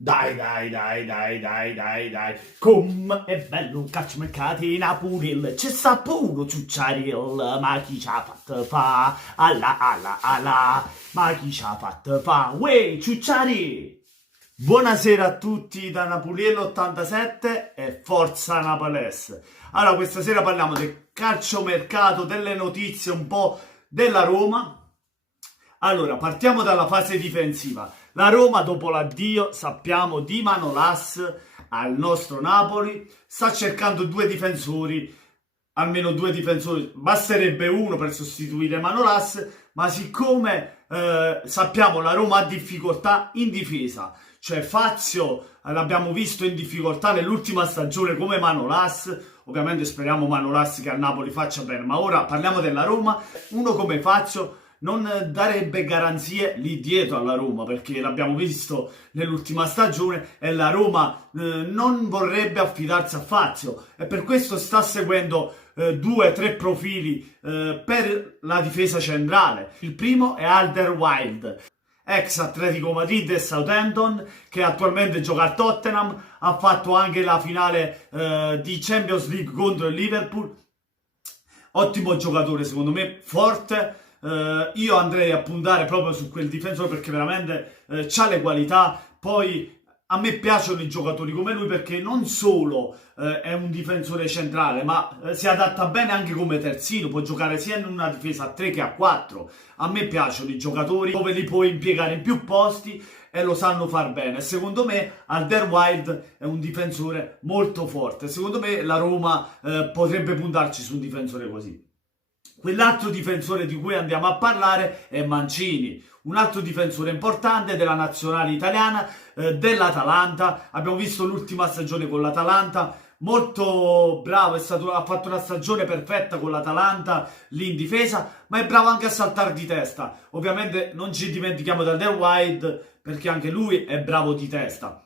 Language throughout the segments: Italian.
Dai, come è bello un calciomercato in Apuril, c'è sta pure Ciucciaril, ma chi ci ha fatto fa? Alla, ma chi ci ha fatto fa? Uè, Ciucciari! Buonasera a tutti da Napoliello 87 e Forza Naples. Allora, questa sera parliamo del calciomercato, delle notizie un po' della Roma. Allora, partiamo dalla fase difensiva. La Roma, dopo l'addio, sappiamo, di Manolas al nostro Napoli, sta cercando due difensori, almeno due difensori. Basterebbe uno per sostituire Manolas, ma siccome sappiamo la Roma ha difficoltà in difesa, cioè Fazio l'abbiamo visto in difficoltà nell'ultima stagione come Manolas. Ovviamente speriamo Manolas che al Napoli faccia bene, ma ora parliamo della Roma. Uno come Fazio non darebbe garanzie lì dietro alla Roma, perché l'abbiamo visto nell'ultima stagione e la Roma non vorrebbe affidarsi a Fazio e per questo sta seguendo 2 o 3 profili per la difesa centrale. Il primo è Alderweireld, ex Atletico Madrid e Southampton, che attualmente gioca a Tottenham, ha fatto anche la finale di Champions League contro il Liverpool. Ottimo giocatore, secondo me, forte. Io andrei a puntare proprio su quel difensore perché veramente ha le qualità. Poi a me piacciono i giocatori come lui perché non solo è un difensore centrale, ma si adatta bene anche come terzino, può giocare sia in una difesa a 3 che a 4. A me piacciono i giocatori dove li puoi impiegare in più posti e lo sanno far bene. Secondo me Alderweireld è un difensore molto forte. Secondo me la Roma potrebbe puntarci su un difensore così. Quell'altro difensore di cui andiamo a parlare è Mancini, un altro difensore importante della nazionale italiana, dell'Atalanta. Abbiamo visto l'ultima stagione con l'Atalanta, molto bravo, ha fatto una stagione perfetta con l'Atalanta lì in difesa, ma è bravo anche a saltare di testa. Ovviamente non ci dimentichiamo del White, perché anche lui è bravo di testa,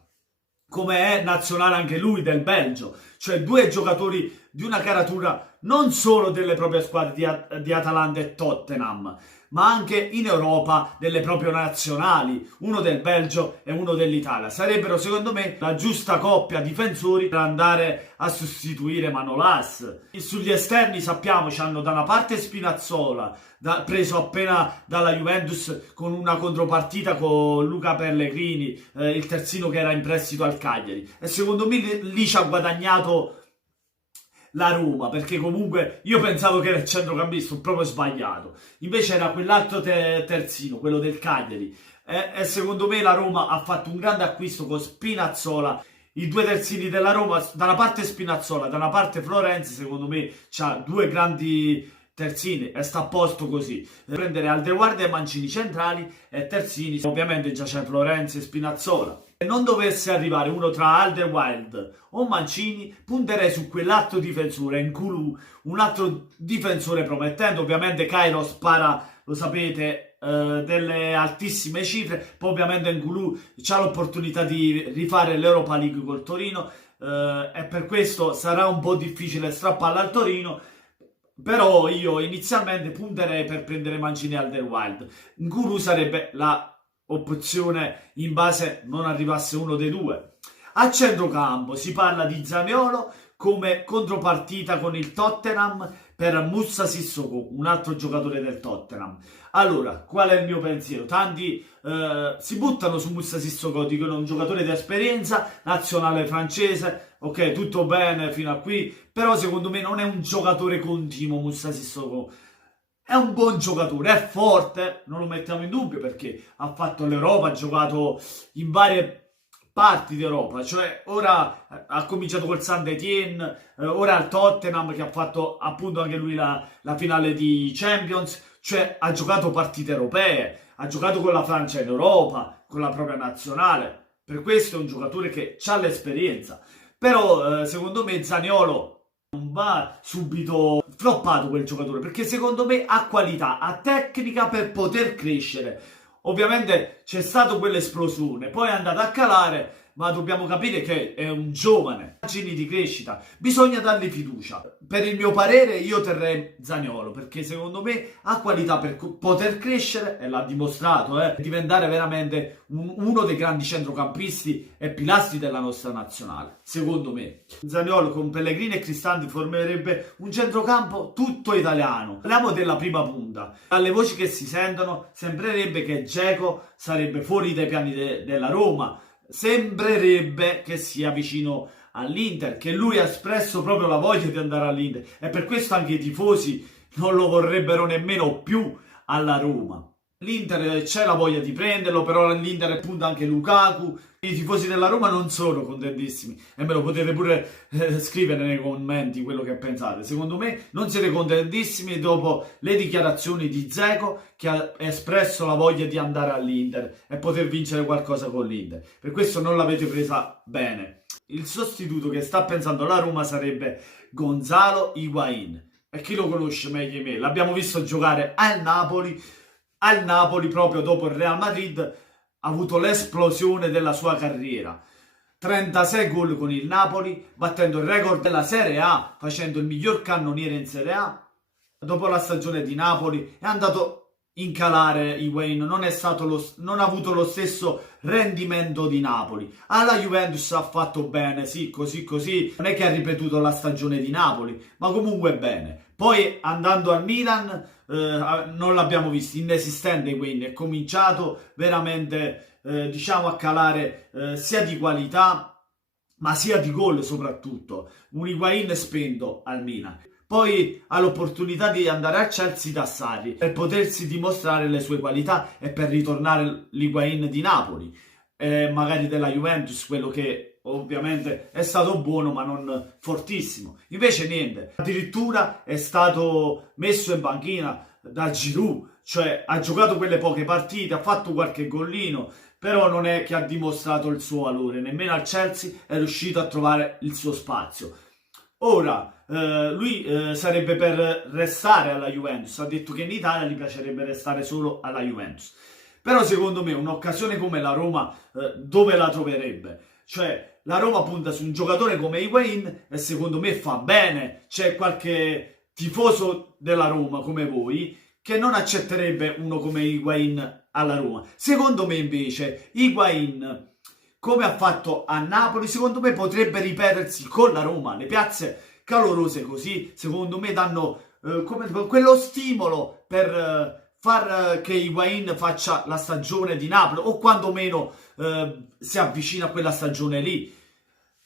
come è nazionale anche lui del Belgio, cioè due giocatori di una caratura non solo delle proprie squadre di Atalanta e Tottenham, ma anche in Europa delle proprie nazionali, uno del Belgio e uno dell'Italia. Sarebbero secondo me la giusta coppia difensori per andare a sostituire Manolas. Sugli esterni sappiamo c'hanno da una parte Spinazzola, preso appena dalla Juventus con una contropartita con Luca Pellegrini, il terzino che era in prestito al Cagliari, e secondo me lì ci ha guadagnato la Roma, perché comunque io pensavo che era il centrocampista, ho proprio sbagliato, invece era quell'altro terzino, quello del Cagliari, e secondo me la Roma ha fatto un grande acquisto con Spinazzola. I due terzini della Roma, da una parte Spinazzola, da una parte Florenzi, secondo me c'ha due grandi terzini e sta a posto così. Prendere Alderweireld e Mancini centrali e terzini, ovviamente già c'è Florenzi e Spinazzola. Se non dovesse arrivare uno tra Alderweireld o Mancini, punterei su quell'altro difensore, N'Koulou, un altro difensore promettente. Ovviamente Cairo spara, lo sapete, delle altissime cifre. Poi ovviamente N'Koulou ha l'opportunità di rifare l'Europa League col Torino, e per questo sarà un po' difficile strapparla al Torino. Però io inizialmente punterei per prendere Mancini e Alderweireld. N'Koulou sarebbe la opzione in base non arrivasse uno dei due. A centrocampo si parla di Zaniolo come contropartita con il Tottenham per Moussa Sissoko, un altro giocatore del Tottenham. Allora, qual è il mio pensiero? Tanti si buttano su Moussa Sissoko, dicono un giocatore di esperienza, nazionale francese, ok, tutto bene fino a qui, però secondo me non è un giocatore continuo Moussa Sissoko. È un buon giocatore, è forte, non lo mettiamo in dubbio perché ha fatto l'Europa, ha giocato in varie parti d'Europa, cioè ora ha cominciato col Saint-Étienne, ora al Tottenham che ha fatto appunto anche lui la finale di Champions, cioè ha giocato partite europee, ha giocato con la Francia in Europa, con la propria nazionale, per questo è un giocatore che ha l'esperienza, però secondo me Zaniolo non va subito floppato quel giocatore, perché secondo me ha qualità, ha tecnica per poter crescere. Ovviamente c'è stata quell'esplosione, poi è andata a calare, ma dobbiamo capire che è un giovane, margini di crescita, bisogna dargli fiducia. Per il mio parere io terrei Zaniolo, perché secondo me ha qualità per poter crescere, e l'ha dimostrato, diventare veramente uno dei grandi centrocampisti e pilastri della nostra nazionale. Secondo me Zaniolo con Pellegrini e Cristante formerebbe un centrocampo tutto italiano. Parliamo della prima punta. Dalle voci che si sentono sembrerebbe che Dzeko sarebbe fuori dai piani della Roma, sembrerebbe che sia vicino all'Inter, che lui ha espresso proprio la voglia di andare all'Inter, e per questo anche i tifosi non lo vorrebbero nemmeno più alla Roma. L'Inter c'è la voglia di prenderlo, però l'Inter punta anche Lukaku. I tifosi della Roma non sono contentissimi, e me lo potete pure scrivere nei commenti quello che pensate. Secondo me non siete contentissimi dopo le dichiarazioni di Dzeko, che ha espresso la voglia di andare all'Inter e poter vincere qualcosa con l'Inter. Per questo non l'avete presa bene. Il sostituto che sta pensando la Roma sarebbe Gonzalo Higuaín. E chi lo conosce meglio di me? L'abbiamo visto giocare al Napoli. Al Napoli, proprio dopo il Real Madrid, ha avuto l'esplosione della sua carriera. 36 gol con il Napoli, battendo il record della Serie A, facendo il miglior cannoniere in Serie A. Dopo la stagione di Napoli è andato in calare Higuaín, non ha avuto lo stesso rendimento di Napoli. Alla Juventus ha fatto bene, sì, così, non è che ha ripetuto la stagione di Napoli, ma comunque bene. Poi andando al Milan non l'abbiamo visto, inesistente Higuaín, è cominciato veramente a calare sia di qualità ma sia di gol soprattutto. Un Higuaín spento al Milan. Poi ha l'opportunità di andare a Chelsea da Sarri per potersi dimostrare le sue qualità e per ritornare l'Higuaín di Napoli, magari della Juventus, quello che ovviamente è stato buono ma non fortissimo. Invece niente, addirittura è stato messo in panchina da Giroud, cioè ha giocato quelle poche partite, ha fatto qualche gollino, però non è che ha dimostrato il suo valore, nemmeno al Chelsea è riuscito a trovare il suo spazio. Ora, lui sarebbe per restare alla Juventus, ha detto che in Italia gli piacerebbe restare solo alla Juventus. Però secondo me un'occasione come la Roma dove la troverebbe? Cioè, la Roma punta su un giocatore come Higuaín e secondo me fa bene. C'è qualche tifoso della Roma come voi che non accetterebbe uno come Higuaín alla Roma. Secondo me invece Higuaín, come ha fatto a Napoli, secondo me potrebbe ripetersi con la Roma. Le piazze calorose così, secondo me danno quello stimolo per far che Higuaín faccia la stagione di Napoli, o quantomeno si avvicina a quella stagione lì.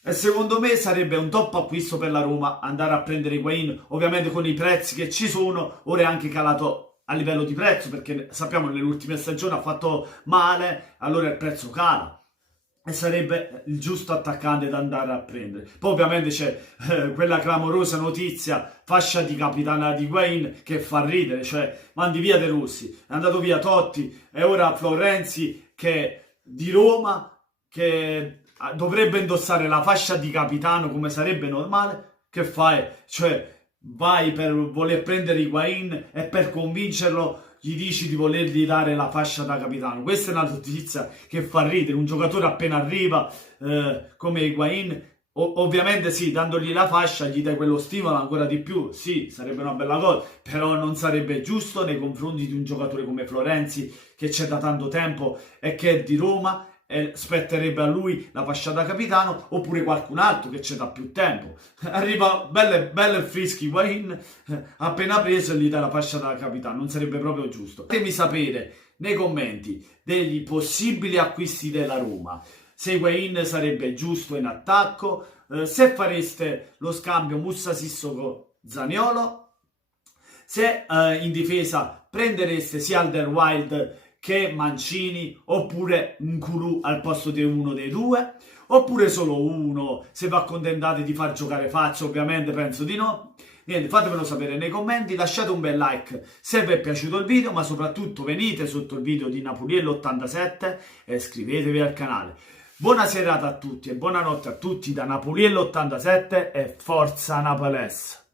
E secondo me sarebbe un top acquisto per la Roma andare a prendere Higuaín, ovviamente con i prezzi che ci sono. Ora è anche calato a livello di prezzo, perché sappiamo che nelle ultime stagioni ha fatto male, allora il prezzo cala. E sarebbe il giusto attaccante da andare a prendere. Poi ovviamente c'è quella clamorosa notizia, fascia di capitana di Higuaín, che fa ridere, cioè mandi via De Rossi, è andato via Totti, e ora Florenzi, che di Roma, che dovrebbe indossare la fascia di capitano come sarebbe normale. Che fai? Cioè vai per voler prendere Higuaín e per convincerlo gli dici di volergli dare la fascia da capitano. Questa è una notizia che fa ridere. Un giocatore appena arriva come Higuaín, ovviamente sì, dandogli la fascia gli dai quello stimolo ancora di più, sì, sarebbe una bella cosa, però non sarebbe giusto nei confronti di un giocatore come Florenzi, che c'è da tanto tempo e che è di Roma, e spetterebbe a lui la fascia da capitano, oppure qualcun altro che c'è da più tempo. Arriva bello e frischi Higuaín, appena preso, e gli dà la fascia da capitano. Non sarebbe proprio giusto. Fatemi sapere nei commenti degli possibili acquisti della Roma, se Higuaín sarebbe giusto in attacco, se fareste lo scambio Moussa Sissoko-Zaniolo, se in difesa prendereste sia Alderweireld che Mancini, oppure N'Koulou al posto di uno dei due, oppure solo uno, se vi accontentate di far giocare Fazio. Ovviamente penso di no. Niente, fatemelo sapere nei commenti, lasciate un bel like se vi è piaciuto il video, ma soprattutto venite sotto il video di Napoliello87 e iscrivetevi al canale. Buona serata a tutti e buonanotte a tutti da Napoliello87 e forza Napolès!